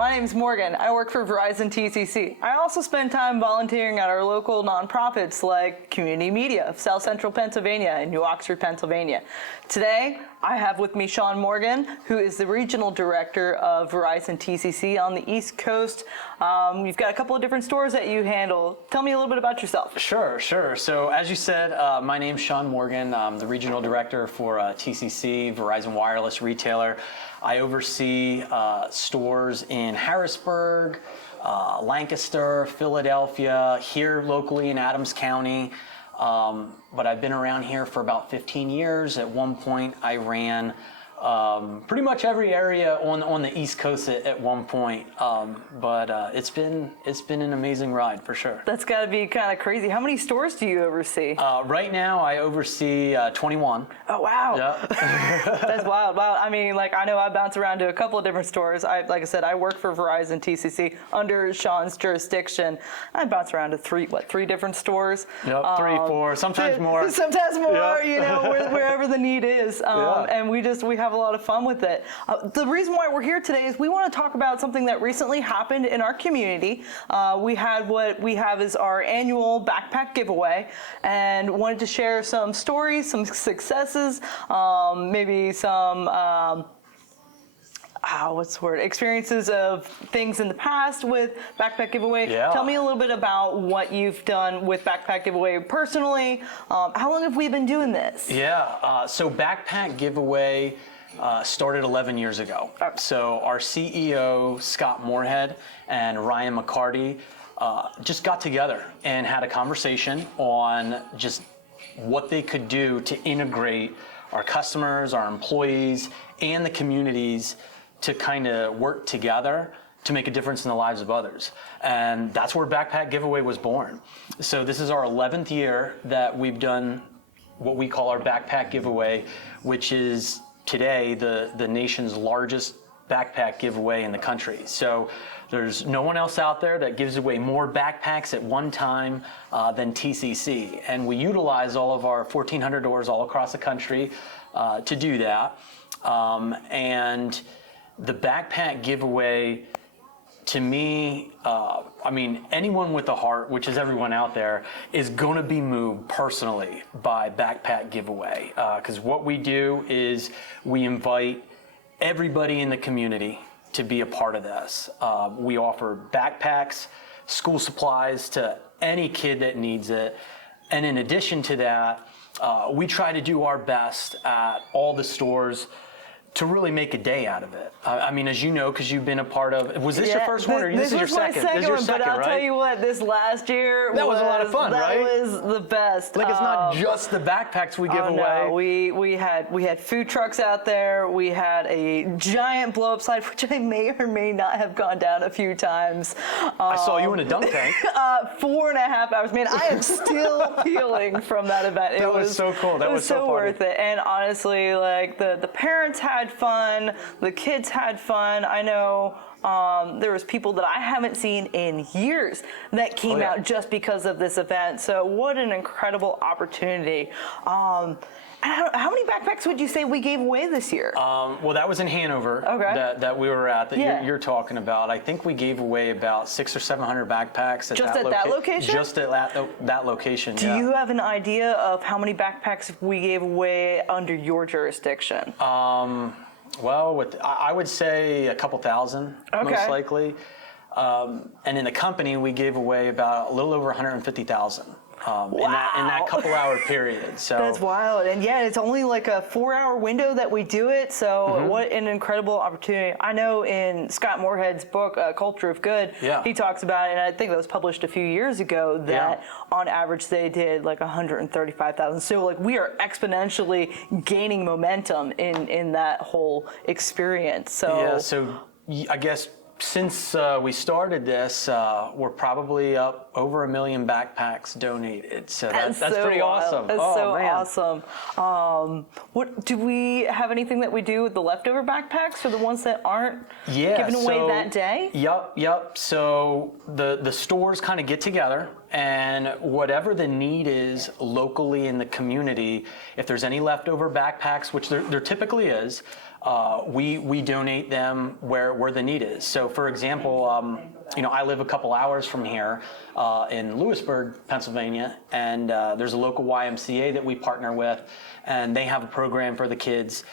My name's Morgan. I work for Verizon TCC. I also spend time volunteering at our local nonprofits like Community Media of South Central Pennsylvania and New Oxford, Pennsylvania. Today, I have with me Sean Morgan, who is the Regional Director of Verizon TCC on the East Coast. You've got a couple of different stores that you handle. Tell me a little bit about yourself. Sure. So as you said, my name's Sean Morgan. I'm the Regional Director for TCC, Verizon Wireless Retailer. I oversee stores in Harrisburg, Lancaster, Philadelphia, here locally in Adams County. But I've been around here for about 15 years. At one point, I ran pretty much every area on the East Coast at one point. But it's been an amazing ride for sure. That's got to be kind of crazy. How many stores do you oversee? Right now, I oversee 21. Oh wow! Yeah. That's wild. Wow. I mean, like I know I bounce around to a couple of different stores. Like I said, I work for Verizon TCC under Sean's jurisdiction. I bounce around to three different stores. Yep, 3, 4, sometimes more. Sometimes more. Yep. You know, wherever the need is. And we have a lot of fun with it. The reason why we're here today is we want to talk about something that recently happened in our community. We had what we have is our annual backpack giveaway, and wanted to share some stories, some successes, maybe some experiences of things in the past with backpack giveaway. Yeah. Tell me a little bit about what you've done with backpack giveaway personally. How long have we been doing this? Yeah, so backpack giveaway started 11 years ago. So our CEO, Scott Moorhead, and Ryan McCarty just got together and had a conversation on just what they could do to integrate our customers, our employees, and the communities to kind of work together to make a difference in the lives of others. And that's where Backpack Giveaway was born. So this is our 11th year that we've done what we call our Backpack Giveaway, which is today the nation's largest backpack giveaway in the country. So there's no one else out there that gives away more backpacks at one time than TCC. And we utilize all of our 1,400 doors all across the country to do that. And the backpack giveaway, to me, I mean, anyone with a heart, which is everyone out there, is going to be moved personally by Backpack Giveaway. Because what we do is we invite everybody in the community to be a part of this. We offer backpacks, school supplies to any kid that needs it. And in addition to that, we try to do our best at all the stores to really make a day out of it. I mean, as you know, because you've been a part of, was this your first one, or this is your second? This is your second, second, but I'll right? tell you what, this last year that was a lot of fun, right? That was the best. Like, it's not just the backpacks we give away. No, we had food trucks out there. We had a giant blow-up slide, which I may or may not have gone down a few times. I saw you in a dunk tank. 4.5 hours. Man, I am still peeling from that event. That was so cool. That was so worth it. And honestly, like the parents had fun, the kids had fun. I know there was people that I haven't seen in years that came out just because of this event. So what an incredible opportunity. How many backpacks would you say we gave away this year? Well, that was in Hanover that we were at that you're talking about. I think we gave away about 600 or 700 backpacks at that location? Just at that location. Do you have an idea of how many backpacks we gave away under your jurisdiction? Well, I would say a couple thousand, most likely. And in the company, we gave away about a little over 150,000 in that couple-hour period. So that's wild. And yeah, it's only like a 4-hour window that we do it. So what an incredible opportunity. I know in Scott Moorhead's book, Culture of Good, he talks about it, and I think that was published a few years ago, that on average they did like 135,000. So like we are exponentially gaining momentum in that whole experience. So so I guess since we started this, we're probably up over 1 million backpacks donated. So that's so pretty awesome. That's awesome. What do we have anything that we do with the leftover backpacks for the ones that aren't given away that day? Yep. So the stores kind of get together And whatever the need is locally in the community, if there's any leftover backpacks, which there typically is, we donate them where the need is. So for example, I live a couple hours from here in Lewisburg, Pennsylvania, and there's a local YMCA that we partner with, and they have a program for the kids.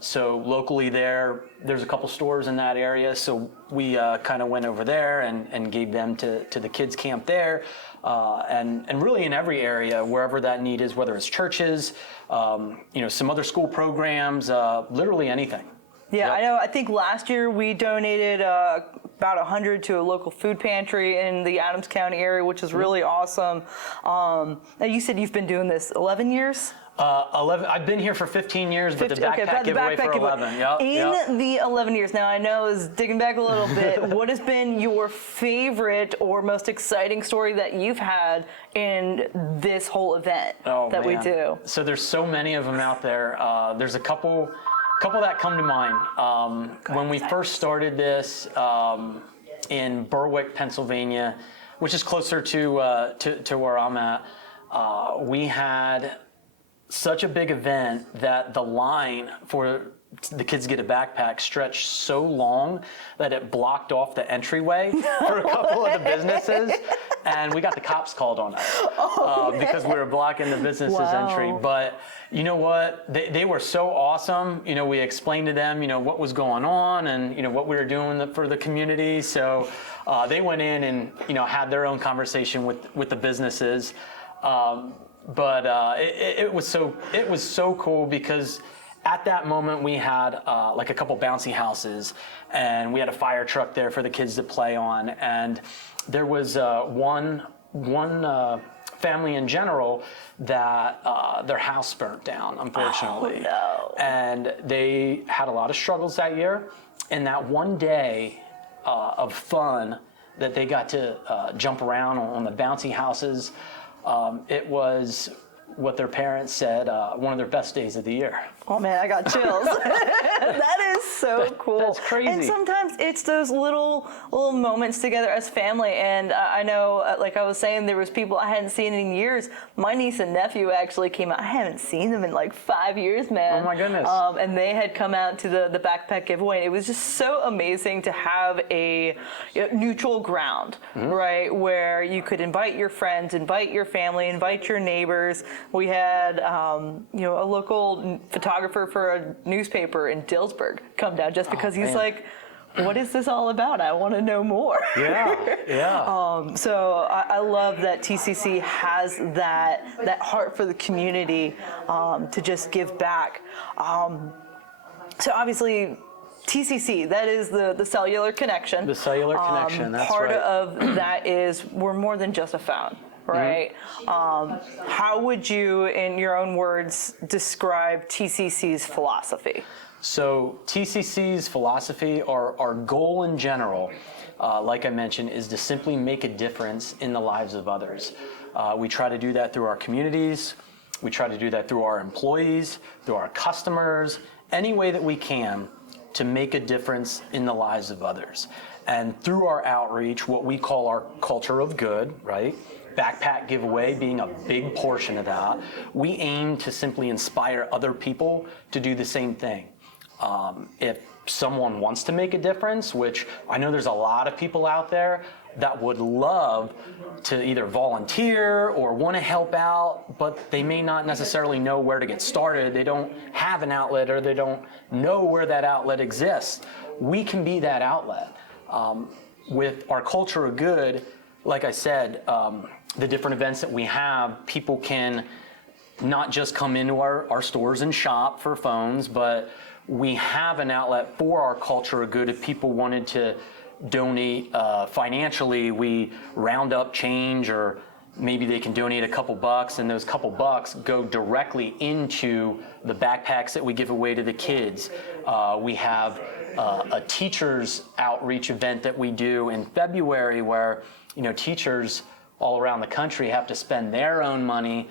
So locally there's a couple stores in that area, so we kind of went over there and gave them to the kids camp there, and really in every area, wherever that need is, whether it's churches, some other school programs, literally anything. Yeah, yep. I know. I think last year we donated about 100 to a local food pantry in the Adams County area, which is really awesome. Now you said you've been doing this 11 years? 11. I've been here for 15 years, but the backpack giveaway for 11. Yep, in the 11 years, now I know I was digging back a little bit, what has been your favorite or most exciting story that you've had in this whole event we do? So there's so many of them out there. There's a couple that come to mind. When we first started this in Berwick, Pennsylvania, which is closer to where I'm at, we had such a big event that the line for the kids to get a backpack stretched so long that it blocked off the entryway for a couple of the businesses, and we got the cops called on us because we were blocking the business's entry. But you know what? They were so awesome. We explained to them, what was going on and, what we were doing for the community. So they went in and, had their own conversation with the businesses. But it was so cool because at that moment we had like a couple bouncy houses, and we had a fire truck there for the kids to play on, and there was one family in general that their house burnt down, unfortunately. Oh, no. And they had a lot of struggles that year, and that one day of fun that they got to jump around on the bouncy houses, it was what their parents said, one of their best days of the year. Oh man, I got chills. That is so cool. That's crazy. And sometimes it's those little moments together as family. And I know, like I was saying, there was people I hadn't seen in years. My niece and nephew actually came out. I haven't seen them in like 5 years, man. Oh my goodness. And they had come out to the backpack giveaway. And it was just so amazing to have a neutral ground, right, where you could invite your friends, invite your family, invite your neighbors. We had, a local photographer for a newspaper in Dillsburg come down just because he's like, what is this all about? I want to know more. Yeah. So I love that TCC has that heart for the community to just give back. So obviously, TCC, that is the cellular connection. The cellular connection, that's part right. Part of that is we're more than just a phone. Right. How would you, in your own words, describe TCC's philosophy? So TCC's philosophy, our goal in general, like I mentioned, is to simply make a difference in the lives of others. We try to do that through our communities. We try to do that through our employees, through our customers, any way that we can to make a difference in the lives of others. And through our outreach, what we call our culture of good, right? Backpack giveaway being a big portion of that, we aim to simply inspire other people to do the same thing. If someone wants to make a difference, which I know there's a lot of people out there that would love to either volunteer or want to help out, but they may not necessarily know where to get started. They don't have an outlet, or they don't know where that outlet exists. We can be that outlet. With our culture of good, like I said, the different events that we have, people can not just come into our stores and shop for phones, but we have an outlet for our culture of good. If people wanted to donate financially, we round up change, or maybe they can donate a couple bucks, and those couple bucks go directly into the backpacks that we give away to the kids. We have a teachers outreach event that we do in February where, teachers all around the country have to spend their own money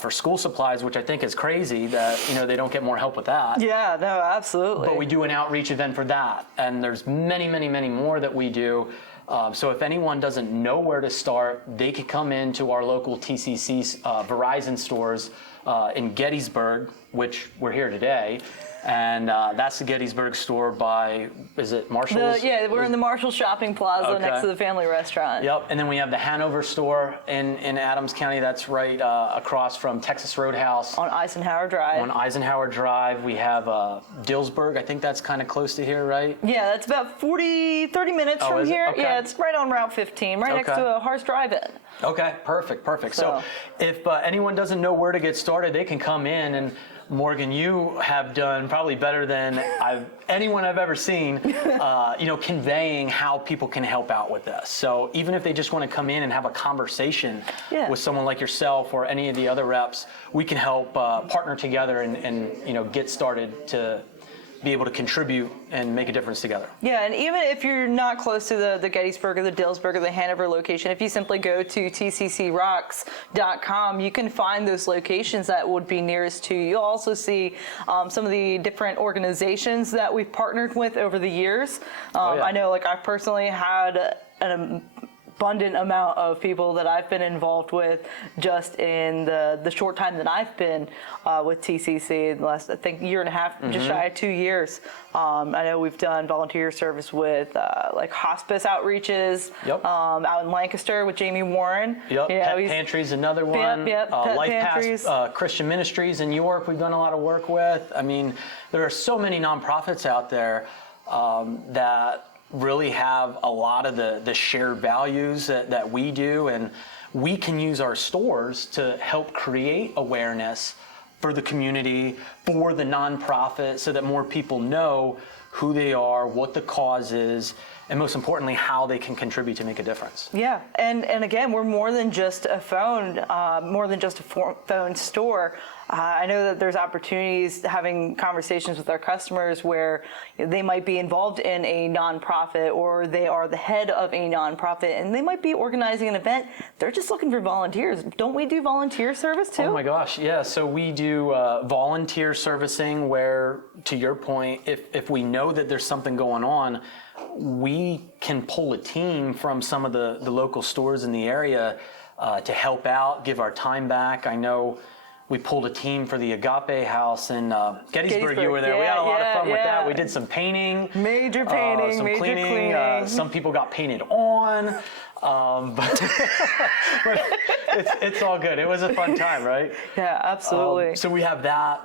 for school supplies, which I think is crazy that, they don't get more help with that. Yeah, no, absolutely. But we do an outreach event for that. And there's many, many, many more that we do. So if anyone doesn't know where to start, they could come into our local TCC Verizon stores in Gettysburg, which we're here today. And that's the Gettysburg store by, is it Marshall's? We're in the Marshall Shopping Plaza next to the family restaurant. Yep, and then we have the Hanover store in Adams County. That's right across from Texas Roadhouse. On Eisenhower Drive. On Eisenhower Drive. We have Dillsburg. I think that's kind of close to here, right? Yeah, that's about 30 minutes from here. Okay. Yeah, it's right on Route 15, right next to a Harsh Drive-In. Okay, perfect. So if anyone doesn't know where to get started, they can come in. And Morgan, you have done probably better than anyone I've ever seen, conveying how people can help out with this. So even if they just want to come in and have a conversation with someone like yourself or any of the other reps, we can help partner together and get started to be able to contribute and make a difference together. Yeah, and even if you're not close to the Gettysburg or the Dillsburg or the Hanover location, if you simply go to tccrocks.com, you can find those locations that would be nearest to you. You'll also see some of the different organizations that we've partnered with over the years. I know, like, I've personally had an abundant amount of people that I've been involved with just in the short time that I've been with TCC in the last, I think, year and a half, just shy of 2 years. I know we've done volunteer service with like hospice outreaches out in Lancaster with Jamie Warren. Pet Pantry's another one. Pet Life Pantries. Path Christian Ministries in York we've done a lot of work with. I mean, there are so many nonprofits out there that really have a lot of the shared values that we do, and we can use our stores to help create awareness for the community, for the nonprofit, so that more people know who they are, what the cause is, and most importantly, how they can contribute to make a difference. Yeah, and again, we're more than just a phone, phone store. I know that there's opportunities having conversations with our customers where they might be involved in a nonprofit or they are the head of a nonprofit and they might be organizing an event. They're just looking for volunteers. Don't we do volunteer service too? Oh my gosh, yeah. So we do volunteer servicing where, to your point, if we know that there's something going on, we can pull a team from some of the local stores in the area to help out, give our time back. I know we pulled a team for the Agape House in Gettysburg. You were there. We had a lot of fun with that. We did some painting. Major painting, some major cleaning. Some people got painted on. But it's all good. It was a fun time, right? Yeah, absolutely. So we have that.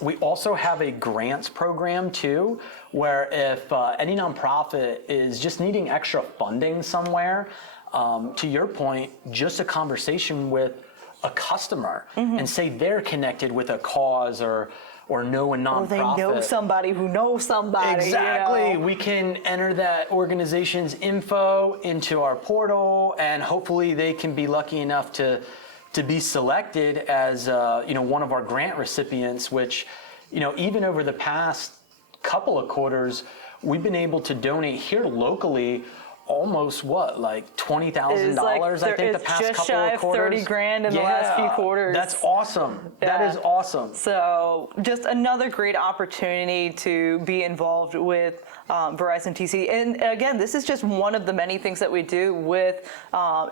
We also have a grants program too, where if any nonprofit is just needing extra funding somewhere, to your point, just a conversation with a customer and say they're connected with a cause or know a nonprofit. Or they know somebody who knows somebody. Exactly. You know? We can enter that organization's info into our portal, and hopefully they can be lucky enough to be selected as one of our grant recipients, which, even over the past couple of quarters, we've been able to donate here locally almost like $20,000, I think, the past couple of quarters. Just shy of 30 grand in the last few quarters. That's awesome. Yeah. That is awesome. So just another great opportunity to be involved with Verizon TC. And again, this is just one of the many things that we do with,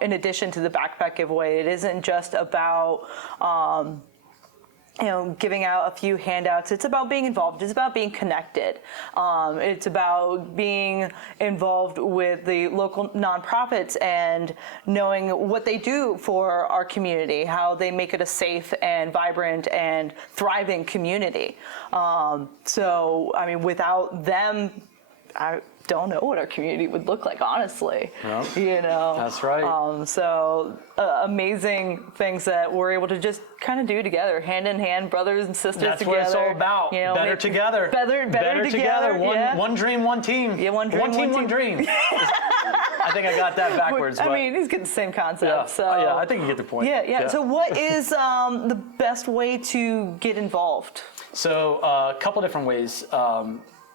in addition to the backpack giveaway. It isn't just about giving out a few handouts. It's about being involved. It's about being connected. It's about being involved with the local nonprofits and knowing what they do for our community, how they make it a safe and vibrant and thriving community. Without them, I don't know what our community would look like, honestly. Yep. That's right. Amazing things that we're able to just kind of do together, hand in hand, brothers and sisters That's together. That's what it's all about. Better together. Better together. One dream, one team. Yeah, one dream, one dream. I think I got that backwards. I mean, he's getting the same concept. Yeah. So. Yeah, I think you get the point. Yeah. So what is the best way to get involved? So a couple different ways.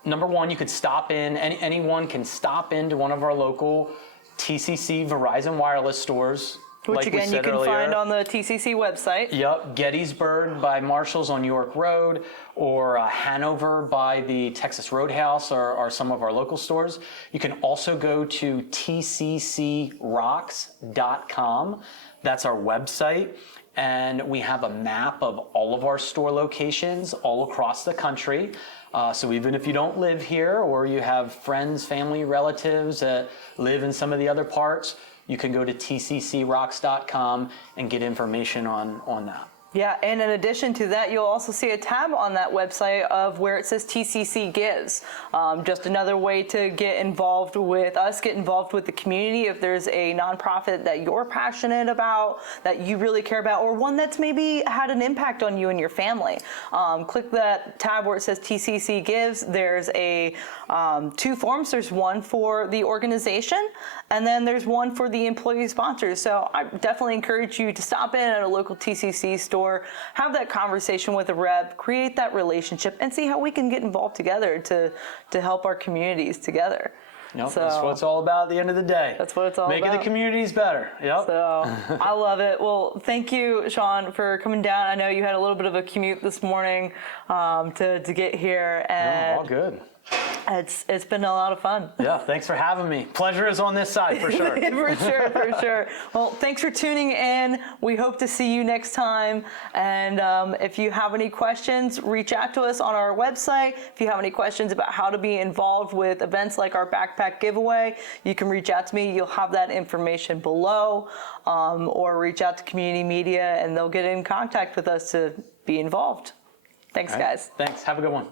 Number one, you could stop in. Anyone can stop into one of our local TCC Verizon Wireless stores Which like again, you can find on the TCC website. Yep, Gettysburg by Marshall's on York Road, or Hanover by the Texas Roadhouse are some of our local stores. You can also go to tccrocks.com. That's our website. And we have a map of all of our store locations all across the country. So even if you don't live here, or you have friends, family, relatives that live in some of the other parts, you can go to tccrocks.com and get information on that. Yeah, and in addition to that, you'll also see a tab on that website of where it says TCC Gives. Just another way to get involved with us, get involved with the community. If there's a nonprofit that you're passionate about, that you really care about, or one that's maybe had an impact on you and your family, click that tab where it says TCC Gives. There's two forms. There's one for the organization, and then there's one for the employee sponsors. So I definitely encourage you to stop in at a local TCC store, have that conversation with a rep, create that relationship, and see how we can get involved together to help our communities together. Yep, so, that's what it's all about at the end of the day. That's what it's all about. Making the communities better. Yep. So I love it. Well, thank you, Sean, for coming down. I know you had a little bit of a commute this morning to get here. And no, all good. It's been a lot of fun. Yeah, thanks for having me. Pleasure is on this side, for sure. For sure. Well, thanks for tuning in. We hope to see you next time. And if you have any questions, reach out to us on our website. If you have any questions about how to be involved with events like our backpack giveaway, you can reach out to me. You'll have that information below, or reach out to community media, and they'll get in contact with us to be involved. Thanks, guys. Thanks. Have a good one.